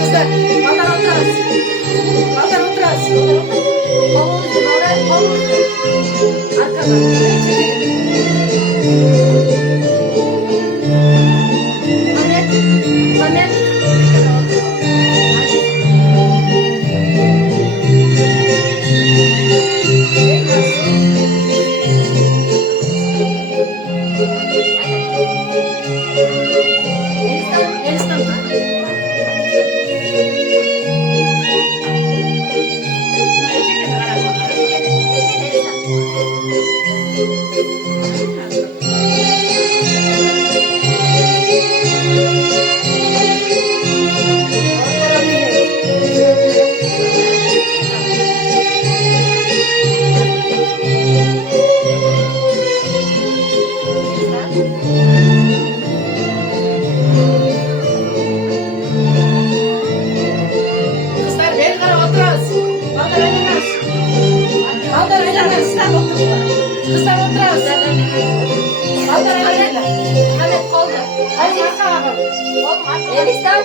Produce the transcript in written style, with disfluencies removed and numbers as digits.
Kızlar, baldan oturuz. Baldan oturuz. Kolumuzun oraya, kolumuzun. Arkadan. Ahmet, Ahmet. Elistan. Kızlar bel kara oturuz. Baldan oynamaz. Baldan oynamaz. Kızlar oturuz. Baldan oynamaz. Ahmet kolda. Hadi bakalım. Elistan.